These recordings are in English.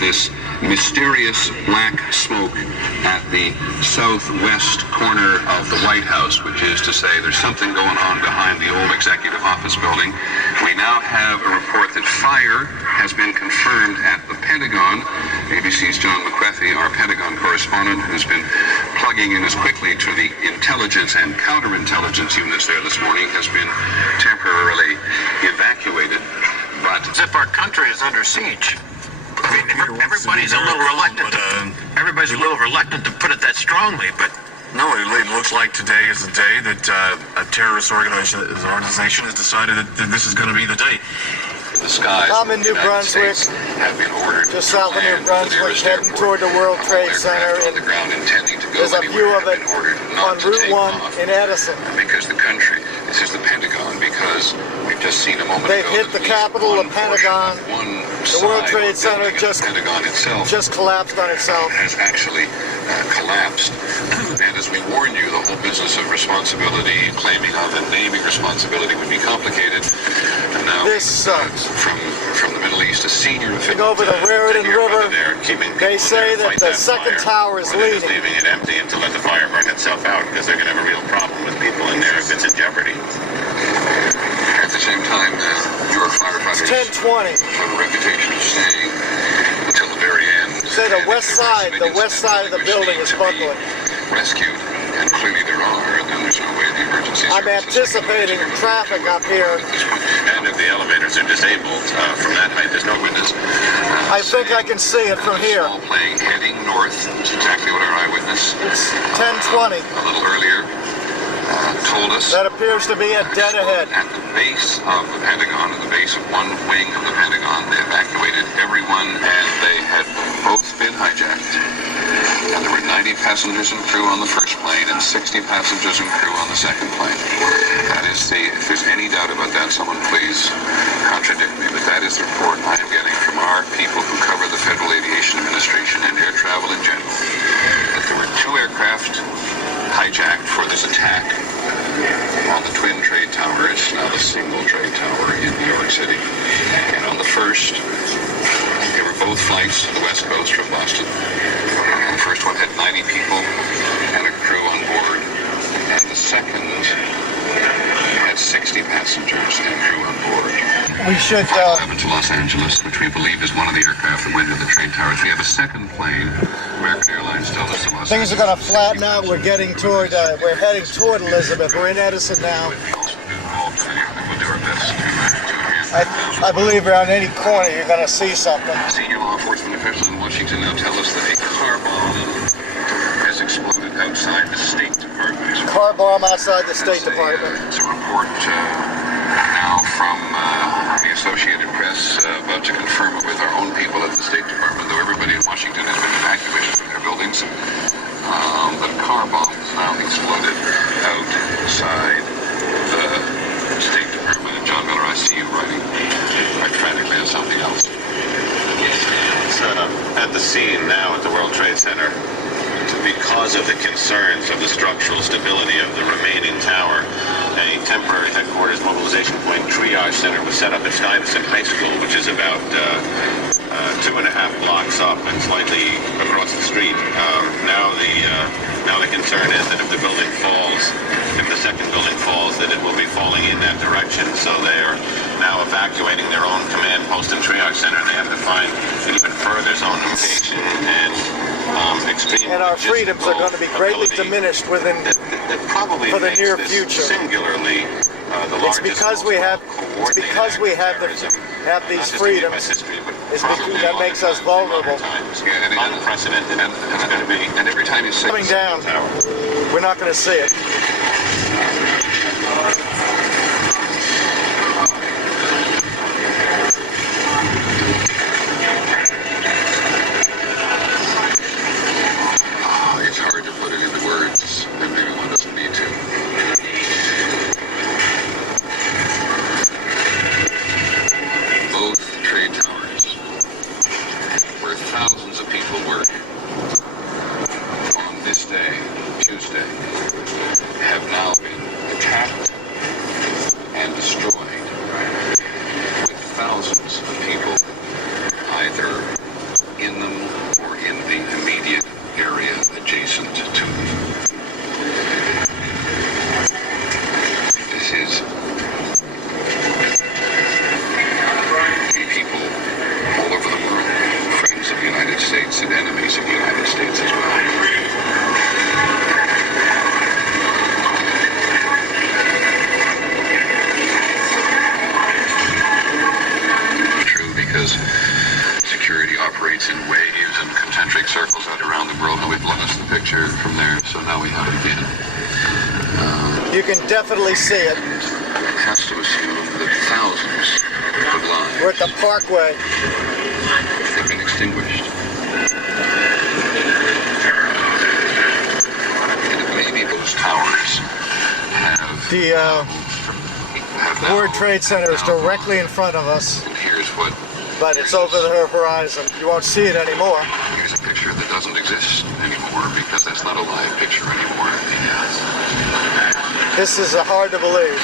this mysterious black smoke at the southwest corner of the White House, which is to say there's something going on behind the old executive office building. We now have a report that fire has been confirmed at the Pentagon. ABC's John McWethy, our Pentagon correspondent, who's been plugging in as quickly to the intelligence and counterintelligence units there this morning, has been temporarily evacuated. But as if our country is under siege. I mean, everybody's a little reluctant. Everybody's a little reluctant to put it that strongly, but no, it looks like today is the day that a terrorist organization has decided that this is going to be the day. The skies I'm in New Brunswick, have been ordered just south of New Brunswick, heading toward the World Trade Center. On the ground intending to go there's a view of it on Route 1 in Edison. Because the country, this is the Pentagon, because we've just seen a moment They've ago hit the Capitol, the Pentagon. The World Trade Center just collapsed on itself. Has actually collapsed. And as we warned you, the whole business of responsibility, claiming of and naming responsibility would be complicated. And now this sucks. From the Middle East, a senior official over the Raritan River. They say that the second tower is leaning. Leaving it empty and to let the fire burn itself out, because they're going to have a real problem with people in there if it's in jeopardy. At the same time, your firefighters it's 10:20. have a reputation of staying until the very end. Say the west side of the building is buckling. Rescued, and clearly there are, then there's no way the emergency I'm anticipating traffic up here. And if the elevators are disabled from that height, there's no witness. I think I can see it from here. Small plane heading north. That's exactly what our eyewitness It's 10:20. a little earlier told us. That appears to be a dead ahead. At the base of the Pentagon, at the base of one wing of the Pentagon, they evacuated everyone, and they had both been hijacked. And there were 90 passengers and crew on the first plane and 60 passengers and crew on the second plane. That is if there's any doubt about that, someone please contradict me, but that is the report I am getting from our people who cover the Federal Aviation Administration and air travel in general, that there were 2 aircraft hijacked for this attack on the twin trade tower. It's now the single trade tower in New York City. And on the first, they were both flights to the West Coast from Boston. And the first one had 90 people and a crew on board. And the second had 60 passengers and crew on board. We should To Los Angeles, which we believe is one of the aircraft that went into the trade towers. We have a second plane. American Airlines told us to Los things are going to flatten out. We're heading toward Elizabeth. We're in Edison now. We'll do our best to I believe around any corner you're going to see something. Senior law enforcement officials in Washington now tell us that a car bomb has exploded outside the State Department. Car bomb outside the State Department. It's a report now from the Associated Press about to confirm it with our own people at the State Department, though everybody in Washington has been evacuated from their buildings. But a car bomb has now exploded outside the State Department. And John Miller, I see you writing quite frantically on something else. It's at the scene now at the World Trade Center. Because of the concerns of the structural stability of the remaining tower, a temporary headquarters mobilization point triage center was set up at Stuyvesant High School, which is about 2.5 blocks up and slightly across the street. Now the concern is that if the building falls, if the second building falls, that it will be falling in that direction. So they are now evacuating their own command post and triage center. They have to find an even further zone of location and and our freedoms are going to be greatly diminished within for the near future. Singularly, it's because we have these freedoms. That makes us vulnerable. Unprecedented, and it's going to be. And every time you say coming down, we're not going to see it. It's hard to put it into words, and maybe one doesn't need to. Both trade towers, where thousands of people work on this day, Tuesday, have now been picture from there, so now we have it again. You can definitely see it. Has to assume that thousands of lives We're at the Parkway. have been extinguished. And maybe those towers have The now World Trade Center is now directly in front of us, And here's what. but it's over the horizon. You won't see it anymore. Here's a picture that doesn't exist anymore because that's not a live picture anymore. This is hard to believe.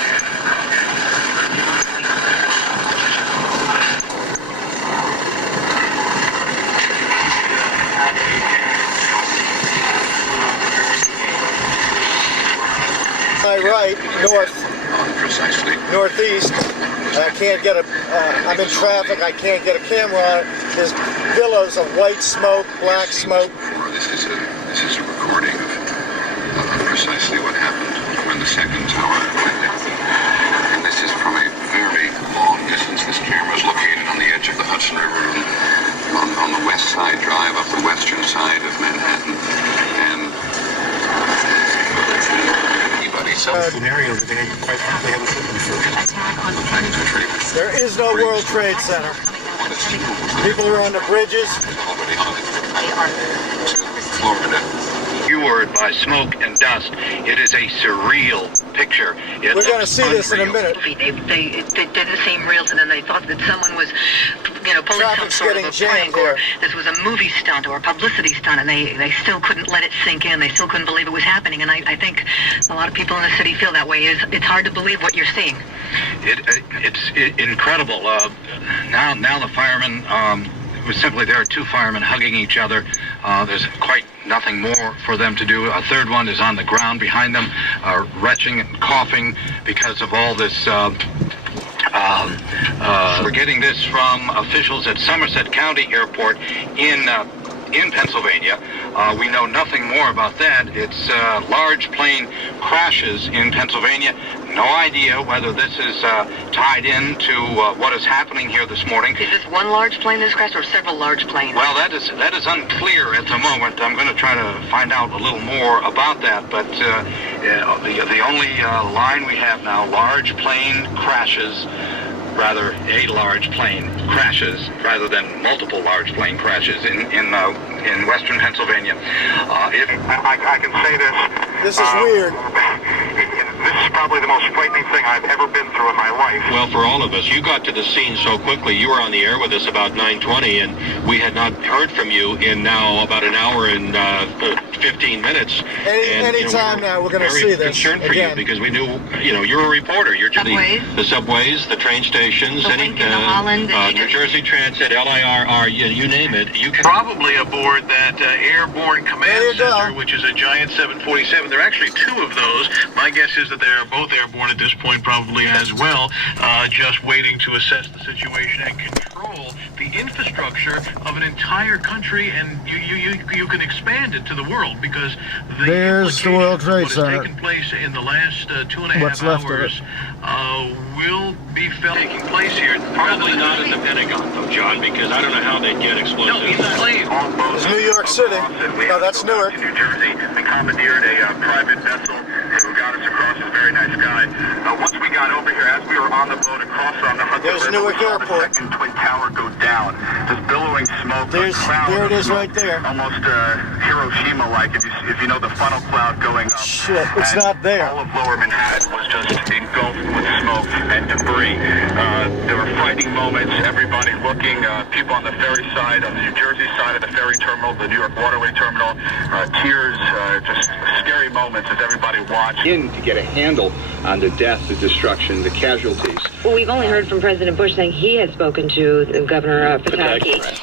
My right, Precisely. northeast. I can't get I'm in traffic. I can't get a camera on it. There's billows of white smoke, black smoke. This is a recording of precisely what happened when the second tower went down. And this is from a very long distance. This camera is located on the edge of the Hudson River on the West Side Drive up the western side of Manhattan. And Scenario that they quite frankly haven't seen before. There is no World Trade Center. People are on the bridges. Florida. Obscured by smoke and dust. It is a surreal picture. We're going to see this in a minute. They didn't seem real to them. They thought that someone was, pulling some Traffic's sort of getting a jammed prank, or here. this was a movie stunt or a publicity stunt, and they still couldn't let it sink in. They still couldn't believe it was happening, and I think a lot of people in the city feel that way. It's hard to believe what you're seeing. It's incredible. Now the firemen, it was simply there are two firemen hugging each other. There's quite nothing more for them to do. A third one is on the ground behind them, retching and coughing because of all this. We're getting this from officials at Somerset County Airport in Pennsylvania. We know nothing more about that. It's large plane crashes in Pennsylvania. No idea whether this is tied into what is happening here this morning. Is this one large plane that's crashed or several large planes? Well, that is unclear at the moment. I'm going to try to find out a little more about that. But the only line we have now, large plane crashes. Rather, a large plane crashes rather than multiple large plane crashes in western Pennsylvania. If I can say this. This is weird. This is probably the most frightening thing I've ever been through in my life. Well, for all of us, you got to the scene so quickly. You were on the air with us about 9:20, and we had not heard from you in now about an hour and 15 minutes. Any time now, we're going to see this very concerned for again. you because we knew, you're a reporter. You're the subways, the train stations, The any Lincoln, the Holland, New Jersey Transit, LIRR, you name it. You can Probably aboard that Airborne There Command you go. Center, which is a giant 747. There are actually two of those. My guess is that they're both airborne at this point, probably as well, just waiting to assess the situation and control the infrastructure of an entire country, and you can expand it to the world because There's the World Trade implications of what Center. has taken place in the last 2.5 What's left of it. hours will be felt taking place here. probably not at the Pentagon, though, John, because I don't know how they'd get explosives. No, in the plane. It's New York City. No, that's Newark. New Jersey, we commandeered a private vessel who got us across a very nice guy. Once we got over here, as we were on the boat across on the Hudson There's River, Newark we saw Airport. the second Twin Tower go down. This billowing smoke. There it is right there. Almost Hiroshima-like, if you know the funnel cloud going up. Shit, it's And not there. All of lower Manhattan was just engulfed with smoke and debris. There were frightening moments, everybody looking, people on the ferry side, on the New Jersey side of the ferry terminal, the New York Waterway terminal, tears, just scary moments as everybody watched. To get a handle on the death, the destruction, the casualties. Well, we've only heard from President Bush saying he had spoken to Governor Pataki.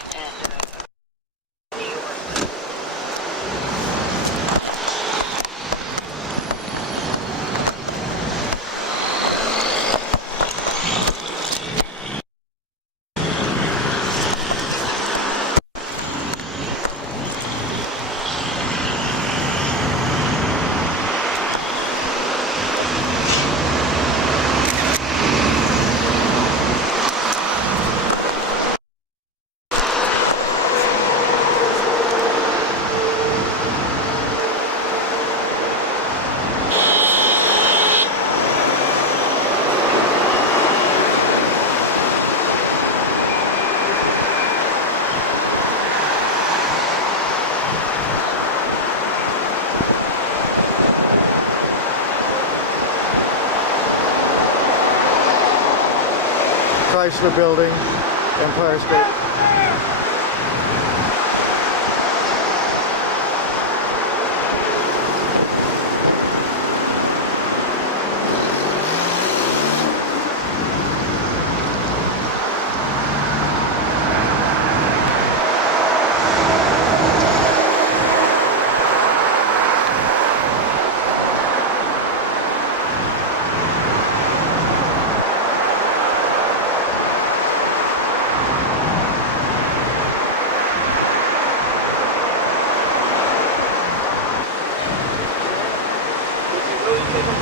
Chrysler Building, Empire State.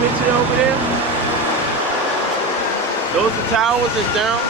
Picture over there. Those are towers that's down.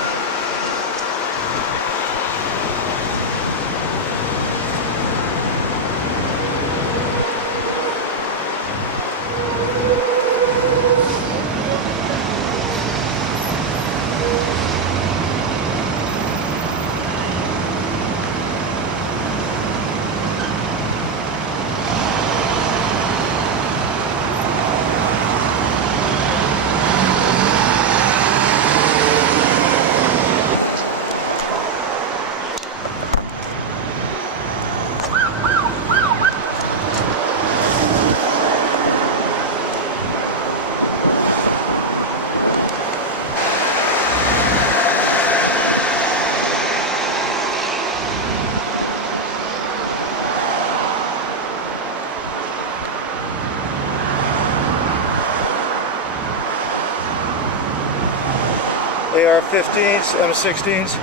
AR-15s, M16s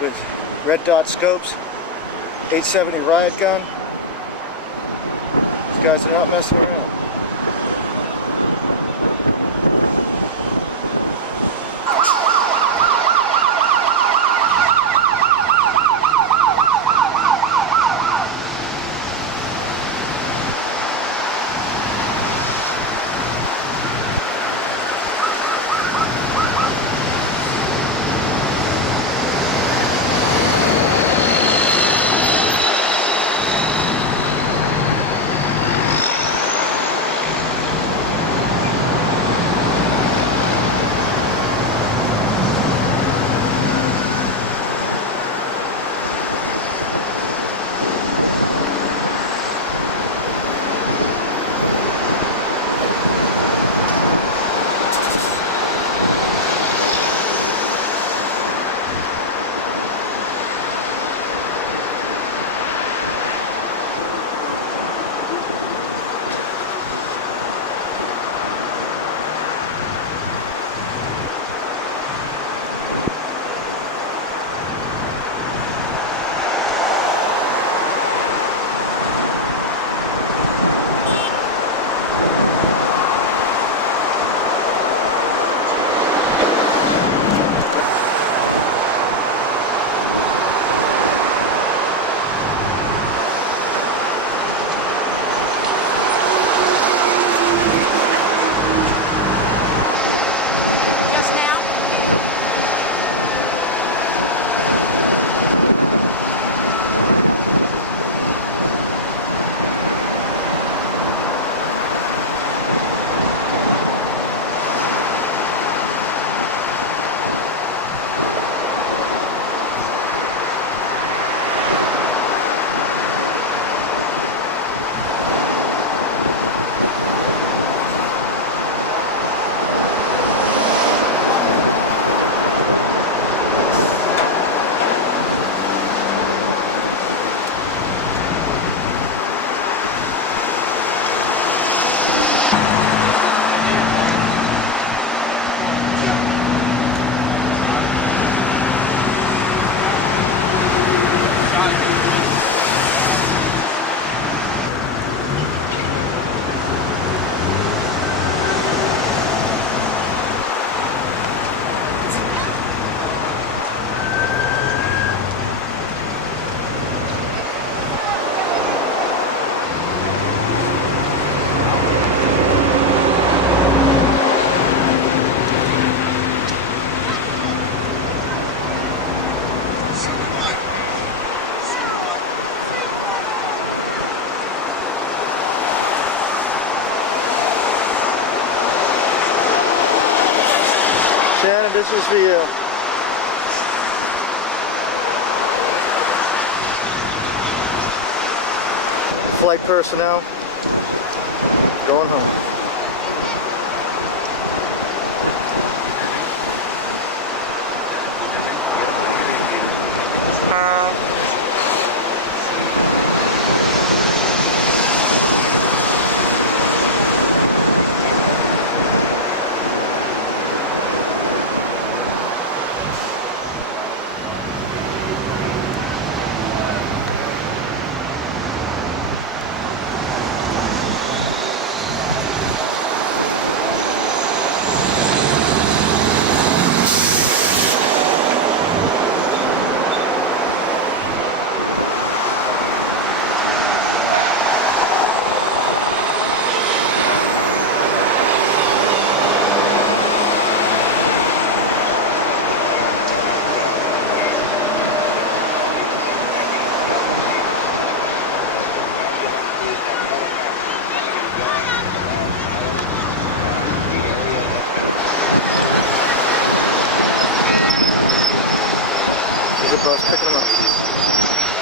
with red dot scopes, 870 riot gun. These guys are not messing around. flight personnel going home. Bus picking them up.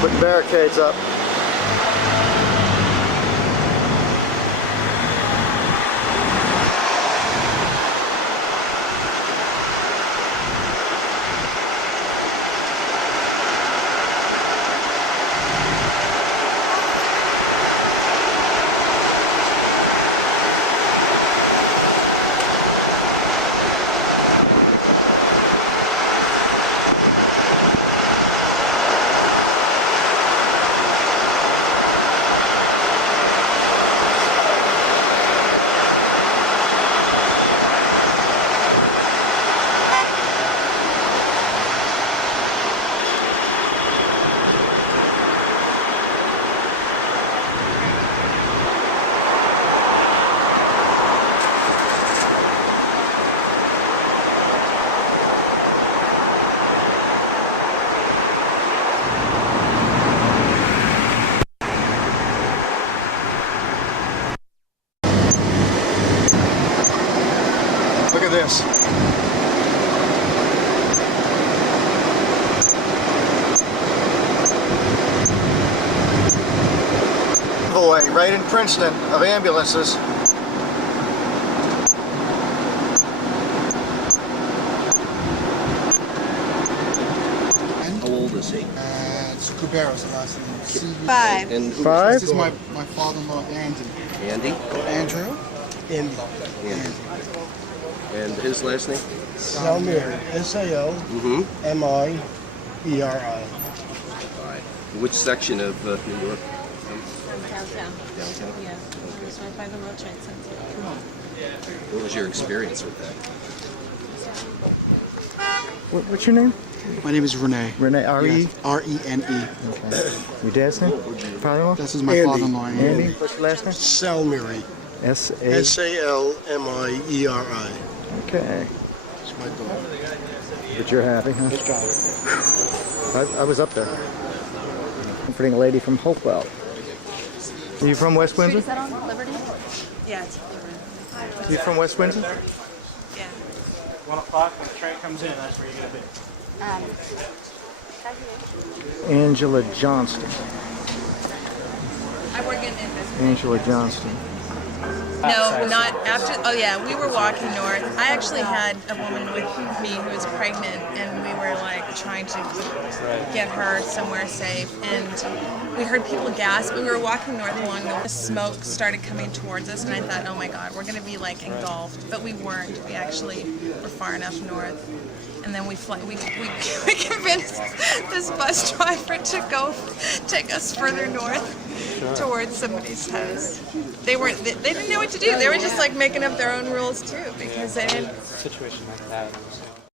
Put barricades up. Look at this. Giveaway right in Princeton of ambulances. How old is he? It's Cubero's the last name. 5. And who- Five? This is my father-in-law, Andy. Andy? Andrew? Andy. Andy. And his last name? Salmieri. S-A-L. Mm-hmm. M-I-E-R-I. Which section of New York? Downtown. Downtown? Yeah. It was right by the World Trade Center. What was your experience with that? What's your name? My name is Renee. Renee, R-E? Yes, R-E-N-E. Okay. Your dad's name? Father-in-law? This is my father-in-law, Andy. Andy? What's your last name? Salmieri. S-A... S-A-L-M-I-E-R-I. Okay. It's my daughter. But you're happy, huh? Good job. I was up there. Comforting a lady from Hopewell. Are you from West Windsor? Is that on Liberty? Yeah, it's You from West Windsor? Yeah. 1 o'clock when the train comes in, that's where you're going to be. Angela Johnston. I work in investment. Angela Johnston. No, not after. Oh yeah, we were walking north. I actually had a woman with me who was pregnant, and we were like trying to get her somewhere safe. And we heard people gasp. We were walking north along the smoke started coming towards us, and I thought, oh my God, we're gonna be like engulfed. But we weren't. We actually were far enough north. And then we convinced this bus driver to go take us further north towards somebody's house. They didn't know what to do. They were just like making up their own rules too, because they didn't. Situation like that.